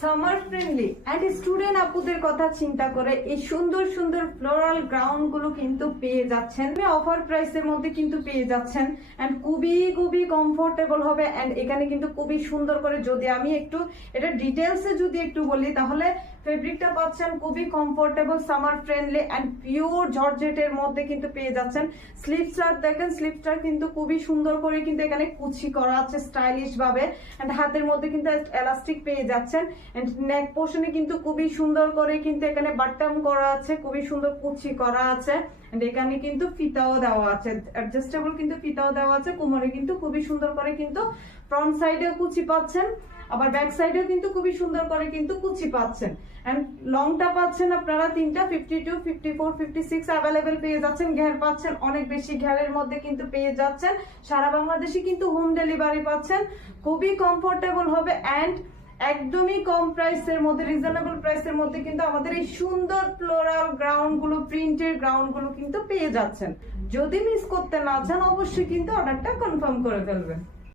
Summer friendly and student আপুদের কথা চিন্তা করে এই সুন্দর সুন্দর ফ্লোরাল গ্রাউন্ড গুলো কিন্তু পেয়ে যাচ্ছেন অফার প্রাইসের মধ্যে কিন্তু পেয়ে যাচ্ছেন এন্ড খুবই খুবই কমফোর্টেবল হবে এন্ড এখানে কিন্তু খুবই সুন্দর করে যদি আমি একটু এটা ডিটেলসে যদি একটু বলি তাহলে ফেব্রিকটা পাচ্ছেন খুবই comfortable summer friendly and pure জর্জেটের মধ্যে কিন্তু পেয়ে যাচ্ছেন। স্লিভসটা দেখেন, স্লিভসটা কিন্তু খুবই সুন্দর করে কিন্তু এখানে কুচি করা আছে স্টাইলিশ ভাবে এন্ড হাতের মধ্যে কিন্তু এলাস্টিক পেয়ে যাচ্ছেন এন্ড নেক পোর্শনে কিন্তু খুবই সুন্দর করে কিন্তু এখানে বাটন করা আছে, খুবই সুন্দর কুচি করা আছে এন্ড এখানে কিন্তু ফিতাও দেওয়া আছে, অ্যাডজাস্টেবল কিন্তু ফিতাও দেওয়া আছে। কোমরে কিন্তু খুবই সুন্দর করে কিন্তু ফ্রন্ট সাইডেও কুচি পাচ্ছেন, আবার ব্যাক সাইডেও কিন্তু খুবই সুন্দর করে কিন্তু কুচি পাচ্ছেন এন্ড লংটা পাচ্ছেন আপনারা তিনটা 52, 54, 56 অ্যাভেলেবেল পেয়ে যাচ্ছেন। ঘের পাচ্ছেন অনেক বেশি, ঘেরের মধ্যে কিন্তু পেয়ে যাচ্ছেন। সারা বাংলাদেশে কিন্তু হোম ডেলিভারি পাচ্ছেন, খুবই কমফোর্টেবল হবে এন্ড একদমই কম প্রাইসের মধ্যে, রিজনেবল প্রাইসের মধ্যে কিন্তু আমাদের এই সুন্দর ফ্লোরাল গ্রাউন্ড গুলো, প্রিন্টের গ্রাউন্ড গুলো কিন্তু পেয়ে যাচ্ছেন। যদি মিস করতে না চান অবশ্যই কিন্তু অর্ডারটা কনফার্ম করে ফেলবেন।